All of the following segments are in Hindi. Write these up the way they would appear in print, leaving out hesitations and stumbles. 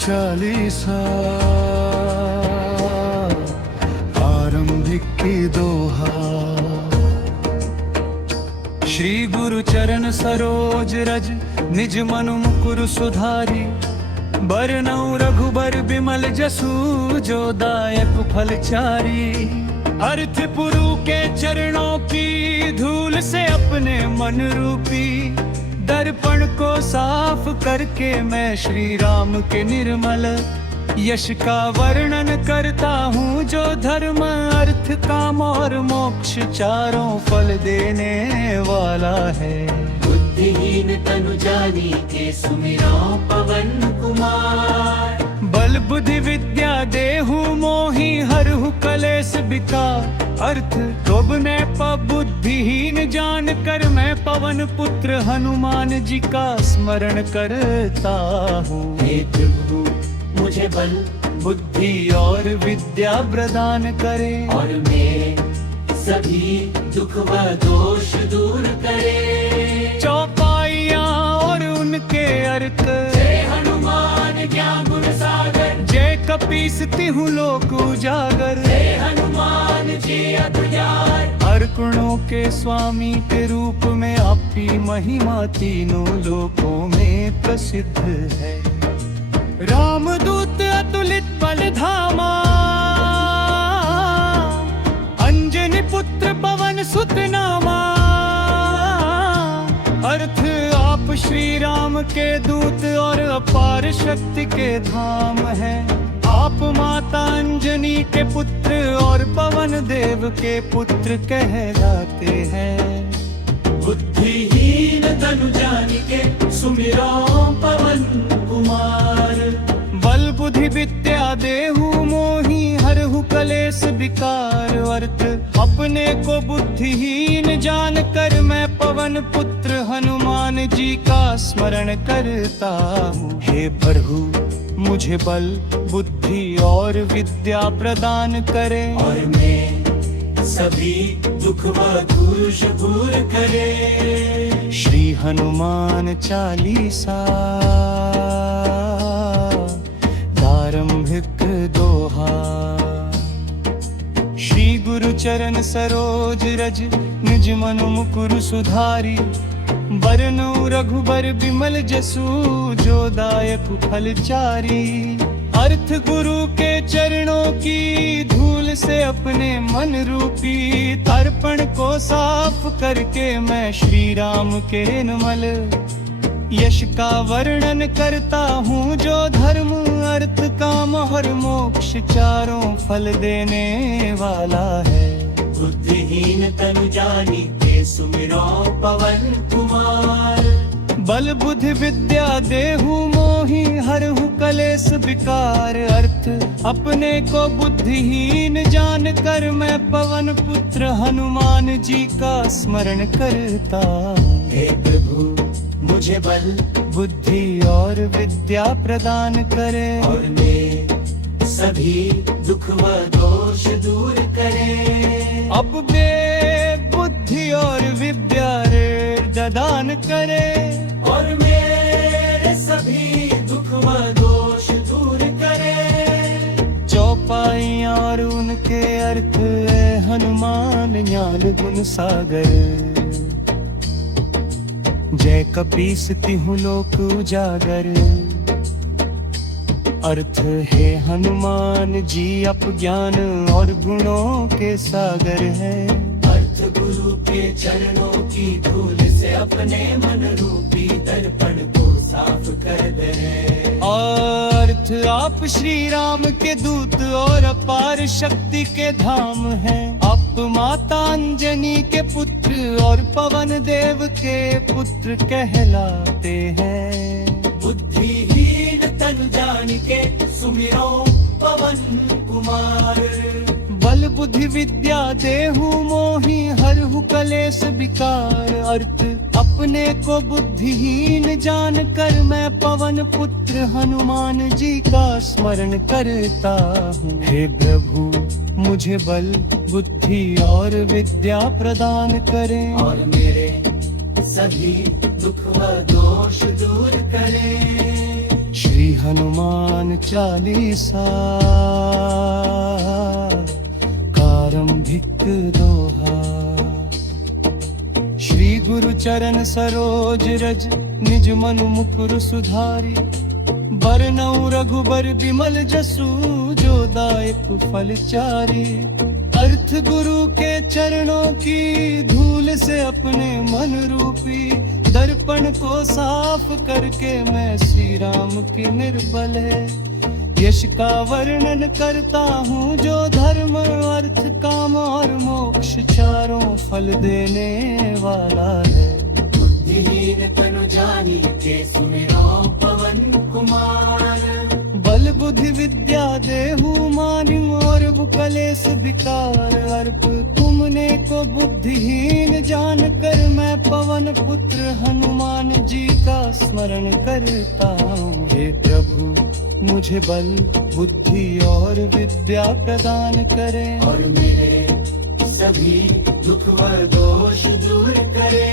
चालीसा आरंभिक की दोहा। श्री गुरु चरण सरोज रज निज मनु मुकुर सुधारी। बरनउँ रघुबर बिमल जसु जो दायक फलचारी। अर्थ पुरु के चरणों की धूल से अपने मन रूपी दर्पण को साफ करके मैं श्री राम के निर्मल यश का वर्णन करता हूँ। जो धर्म अर्थ काम और मोक्ष चारों फल देने वाला है। बुद्धिहीन तनु जानी के सुमिरो पवन कुमार। बल बुद्धि विद्या देहु मोहि हरहु कलेस विकार। अर्थ शोभने बुद्धिहीन जान कर मैं पवन पुत्र हनुमान जी का स्मरण करता हूँ। हे प्रभु मुझे बल बुद्धि और विद्या प्रदान करे और मेरे सभी दुख व दोष दूर करे। चौपाइयाँ और उनके अर्थ जय हनुमान ज्ञान गुण सागर। जय कपीस तिहु लोक उजागर। जय हनुमान जी अतुल्यार। हर गुणों के स्वामी के रूप में आपकी महिमा तीनों लोकों में प्रसिद्ध है। रामदूत अतुलित बल धामा। अंजनी पुत्र पवन सुत नामा। अर्थ आप श्री राम के दूत और अपार शक्ति के धाम है। आप माता अंजनी के पुत्र और पवन देव के पुत्र कहलाते हैं। बुद्धिहीन तनु जानिके सुमिरो पवन कुमार। बल बुद्धि विद्या देहु मोहि हरहु कलेस विकार। अर्थ अपने को बुद्धिहीन जान कर मैं पवन पुत्र हनुमान जी का स्मरण करता हूँ। हे प्रभु मुझे बल बुद्धि और विद्या प्रदान करे और मैं सभी दुख व दोष दूर करे। श्री हनुमान चालीसा आरंभिक दोहा। श्री गुरु चरण सरोज रज निज मनु मुकुर सुधारी। बरनउँ रघुबर बिमल जसु जो दायक फलचारी। अर्थ गुरु के चरणों की धूल से अपने मन रूपी तर्पण को साफ करके मैं श्री राम के निर्मल यश का वर्णन करता हूँ। जो धर्म अर्थ काम और मोक्ष चारों फल देने वाला है। बुद्धिहीन तनु जानी के सुमिरो पवन कुमार। बल बुद्धि विद्या देहु मोहि हरहु कलेस विकार। अर्थ अपने को बुद्धिहीन जान कर मैं पवन पुत्र हनुमान जी का स्मरण करता हूँ। हे प्रभु मुझे बल बुद्धि और विद्या प्रदान करे और मैं सभी दुख व दोष दूर करे। अब वे बुद्धि और विद्या रे प्रदान करे और मेरे सभी दुख व दोष दूर करे। चौपाइयाँ और उनके अर्थ है हनुमान ज्ञान गुण सागर। जय कपीस तिहु लोक उजागर। अर्थ है हनुमान जी अप ज्ञान और गुणों के सागर है। अर्थ गुरु के चरणों की धूल से अपने मन रूपी दर्पण को साफ कर दे। अर्थ आप श्री राम के दूत और अपार शक्ति के धाम हैं। आप माता अंजनी के पुत्र और पवन देव के पुत्र कहलाते हैं। बुद्धिहीन तनु जानिके सुमिरो पवन कुमार। बल बुद्धि विद्या देहु मोहि हरहु कलेस विकार। अर्थ अपने को बुद्धिहीन जान कर मैं पवन पुत्र हनुमान जी का स्मरण करता हूँ। हे प्रभु मुझे बल बुद्धि और विद्या प्रदान करें और मेरे सभी दुख व दोष दूर करे। श्री श्री हनुमान चालीसा प्रारंभिक दोहा। श्री गुरु चरण सरोज रज निज मनु मुकुर सुधारी, बरनउँ रघुबर बिमल जसु जो दायक फल चारी। अर्थ गुरु के चरणों की धूल से अपने मन रूपी, दर्पण को साफ करके मैं श्री राम की निर्बल है। यश का वर्णन करता हूँ जो धर्म अर्थ काम और मोक्ष चारों फल देने वाला है। बुद्धिहीन तनु जानिके सुमिरो पवन कुमार, बल बुद्धि विद्या देहु मानिम और कलेश विकार अर्प। तुमने को बुद्धिहीन जान कर मैं पवन पुत्र हनुमान जी का स्मरण करता हूँ। हे प्रभु मुझे बल बुद्धि और विद्या प्रदान करें, और मेरे सभी दुख व दोष दूर करे।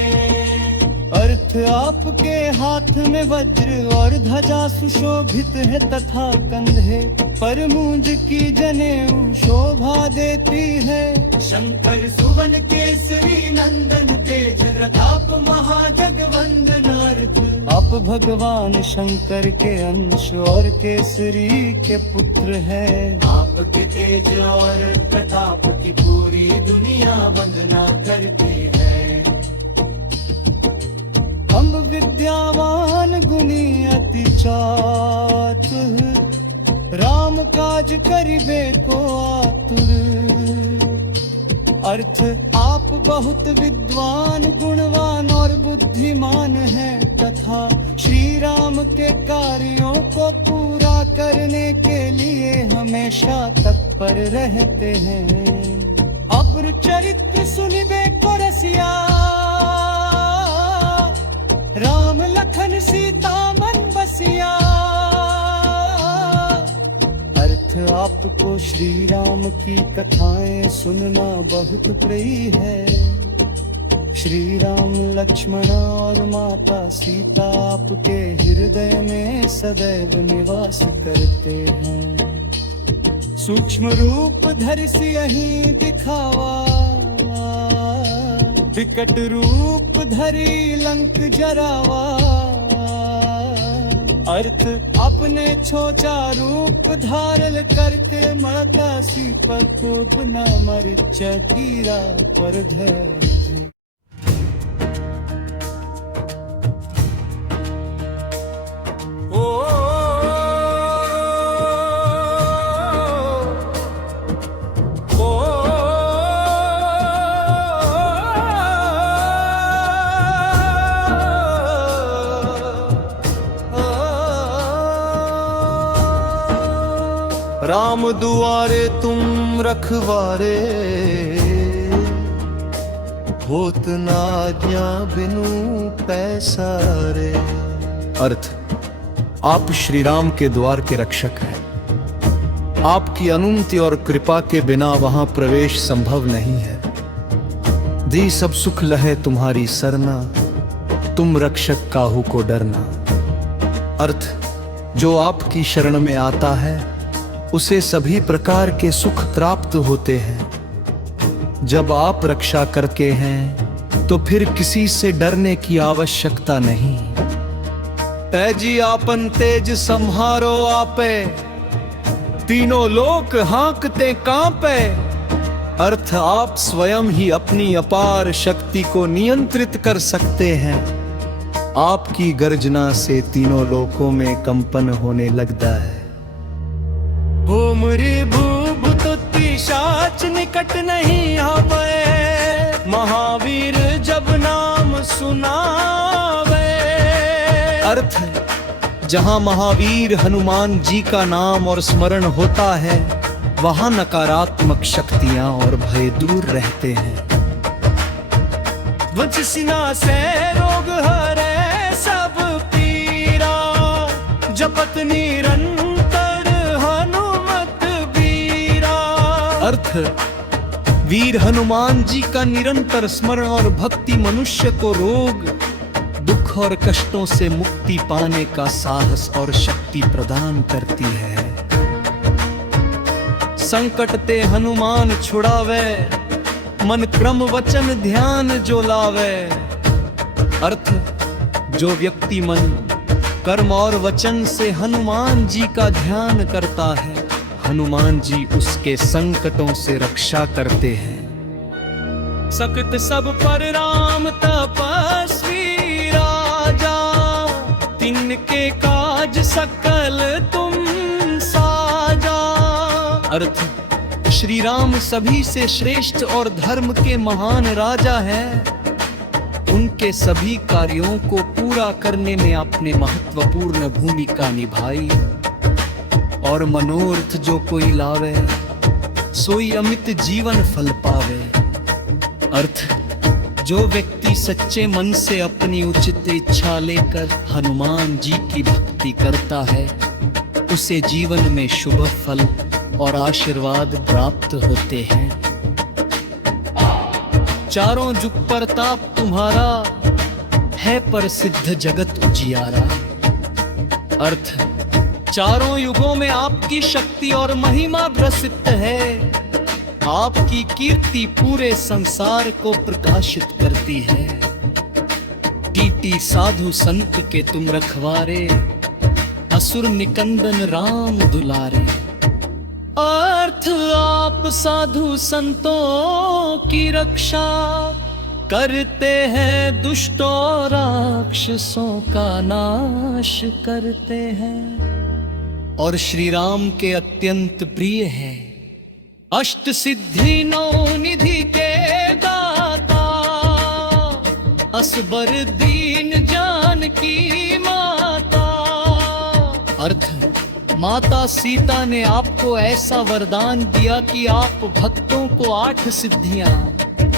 अर्थ आपके हाथ में वज्र और ध्वजा सुशोभित है, तथा कंधे पर मूंज की जनेऊ शोभा देती है। शंकर सुवन केसरी नंदन तेज प्रताप महाजगवंदनार्थ। आप भगवान शंकर के अंश और केसरी के पुत्र हैं। आपके तेज और प्रताप की पूरी दुनिया वंदना करती है। हम विद्यावान गुणी अति चातुर, राम काज करिबे को आतुर। अर्थ आप बहुत विद्वान गुणवान और बुद्धिमान हैं, तथा श्री राम के कार्यों को पूरा करने के लिए हमेशा तत्पर रहते हैं। अपर चरित्र सुनिबे को रसिया, राम लखन सीता मन बसिया। अर्थ आपको श्री राम की कथाएं सुनना बहुत प्रिय है। श्री राम लक्ष्मण और माता सीता आपके हृदय में सदैव निवास करते हैं। सूक्ष्म रूप धरि यही दिखावा, विकट रूप धरि लंक जरावा। अर्थ अपने छोचा रूप धारल करके माता सीता को बिना मरिच कीरा पर धर। राम दुआरे तुम रखवारे, होत न आज्ञा बिनु पैसारे। अर्थ आप श्री राम के द्वार के रक्षक हैं। आपकी अनुमति और कृपा के बिना वहां प्रवेश संभव नहीं है। दी सब सुख लहे तुम्हारी सरना, तुम रक्षक काहू को डरना। अर्थ जो आपकी शरण में आता है उसे सभी प्रकार के सुख प्राप्त होते हैं। जब आप रक्षा करते हैं तो फिर किसी से डरने की आवश्यकता नहीं। ऐजी आपन तेज संहारो आपे, तीनों लोक हाँकते कांपे। अर्थ आप स्वयं ही अपनी अपार शक्ति को नियंत्रित कर सकते हैं। आपकी गर्जना से तीनों लोकों में कंपन होने लगता है। भूम रे भूभ तुति शाच निकट नहीं आवे, महावीर जब नाम सुनावे। अर्थ जहां महावीर हनुमान जी का नाम और स्मरण होता है, वहां नकारात्मक शक्तियां और भय दूर रहते हैं। वंचिसिना से रोग हरे सब पीरा, जपत निरंतर अर्थ वीर हनुमान जी का निरंतर स्मरण और भक्ति मनुष्य को रोग दुख और कष्टों से मुक्ति पाने का साहस और शक्ति प्रदान करती है। संकट ते हनुमान छुड़ावे, मन क्रम वचन ध्यान जो लावे। अर्थ, जो व्यक्ति मन कर्म और वचन से हनुमान जी का ध्यान करता है, हनुमान जी उसके संकटों से रक्षा करते हैं। सकत सब पर राम तपस्वी राजा, तिनके काज सकल तुम साजा। अर्थ, श्री राम सभी से श्रेष्ठ और धर्म के महान राजा हैं। उनके सभी कार्यों को पूरा करने में आपने महत्वपूर्ण भूमिका निभाई। और मनोरथ जो कोई लावे, सोई अमित जीवन फल पावे। अर्थ, जो व्यक्ति सच्चे मन से अपनी उचित इच्छा लेकर हनुमान जी की भक्ति करता है, उसे जीवन में शुभ फल और आशीर्वाद प्राप्त होते हैं। चारों जुग प्रताप तुम्हारा, है प्रसिद्ध जगत उजियारा। अर्थ, चारों युगों में आपकी शक्ति और महिमा प्रसिद्ध है। आपकी कीर्ति पूरे संसार को प्रकाशित करती है। टीटी साधु संत के तुम रखवारे, असुर निकंदन राम दुलारे। अर्थ, आप साधु संतों की रक्षा करते हैं, दुष्टों राक्षसों का नाश करते हैं। और श्री राम के अत्यंत प्रिय है। अष्ट सिद्धि नौ निधि के दाता, असबर दीन जानकी माता। अर्थ, माता सीता ने आपको ऐसा वरदान दिया कि आप भक्तों को 8 सिद्धियां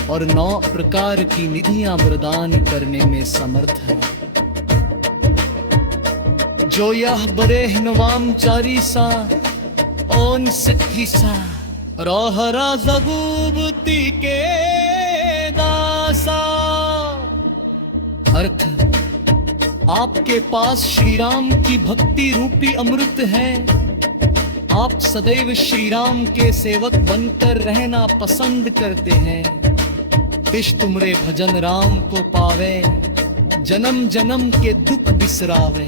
और 9 प्रकार की निधियां प्रदान करने में समर्थ है। जो यह बरेह नवाम चारीसा, ओन सिद्धिसा, रोहरा जबूबती के दासा। अर्थ, आपके पास श्री राम की भक्ति रूपी अमृत है। आप सदैव श्री राम के सेवक बनकर रहना पसंद करते हैं। तिष तुमरे भजन राम को पावे, जन्म जन्म के दुख बिसरावे।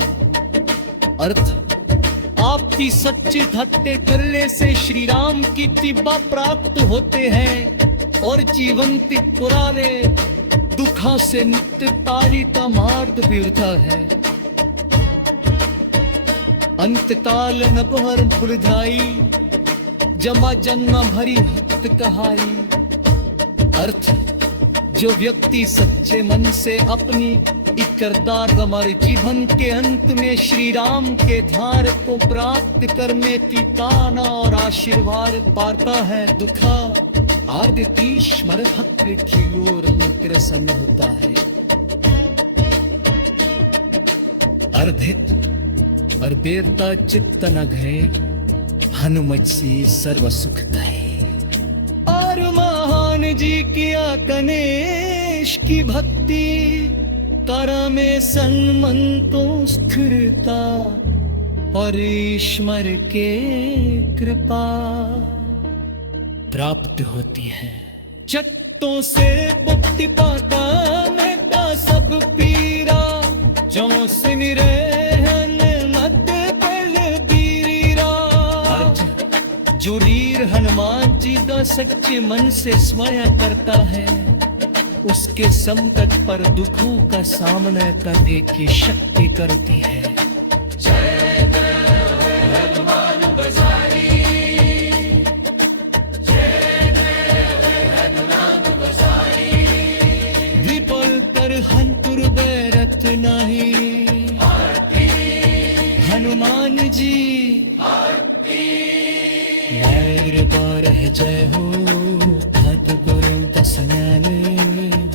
अर्थ, आपकी सच्चे हत्ते करने से श्री राम की तिब्बा प्राप्त होते हैं और जीवन पुराने दुखा से नित्य तारिता मार्ग पीड़ता है। अंतकाल नपहर फुलझाई, जमा जन्म भरी भक्त कहाई। अर्थ, जो व्यक्ति सच्चे मन से अपनी किरदार हमारे जीवन के अंत में श्री राम के ध्यान को प्राप्त करने की ताना और आशीर्वाद पाता है, दुखा आदितीश्वर भक्त की ओर में प्रसन्न होता है। अर्धित और देवता चित्त न गए, हनुमत से सर्व सुख गए। और महान जी किया गणेश की भक्ति, कर में सन्मंतों स्थिरता और ईश्वर के कृपा प्राप्त होती है। चट्टों से मुक्ति पाता मेटा सब पीरा, जो सुन रहन मध्य बल बीरा। जुरीर हनुमान जी दा सच्चे मन से स्मरण करता है, उसके संकट पर दुखों का सामना करने की शक्ति करती है। विपल कर हंतुर बैरत नहीं, हनुमान जी नैर बार जय हो हत गुरु दसनैने।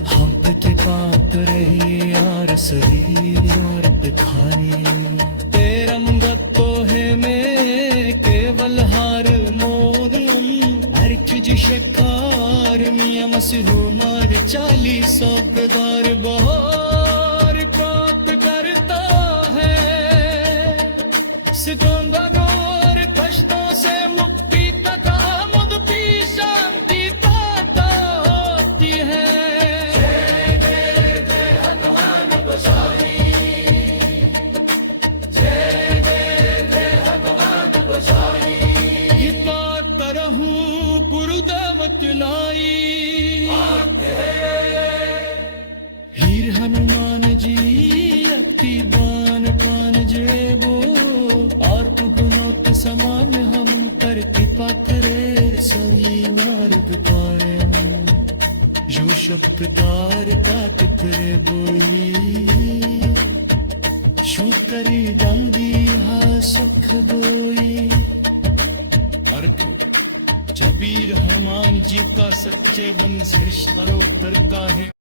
हम पे पाप रही यार शरीर और खाने, तेरम गत्तो है मैं केवल हार मोदम। अर्चज शकार मियम सुमार 40 बेदार बहार का। चमत्कार का तिथरे बोई शू करी डांगी हा सख बोई। अर्थ जबीर हनुमान जी का सच्चे वंश ऋषि का है।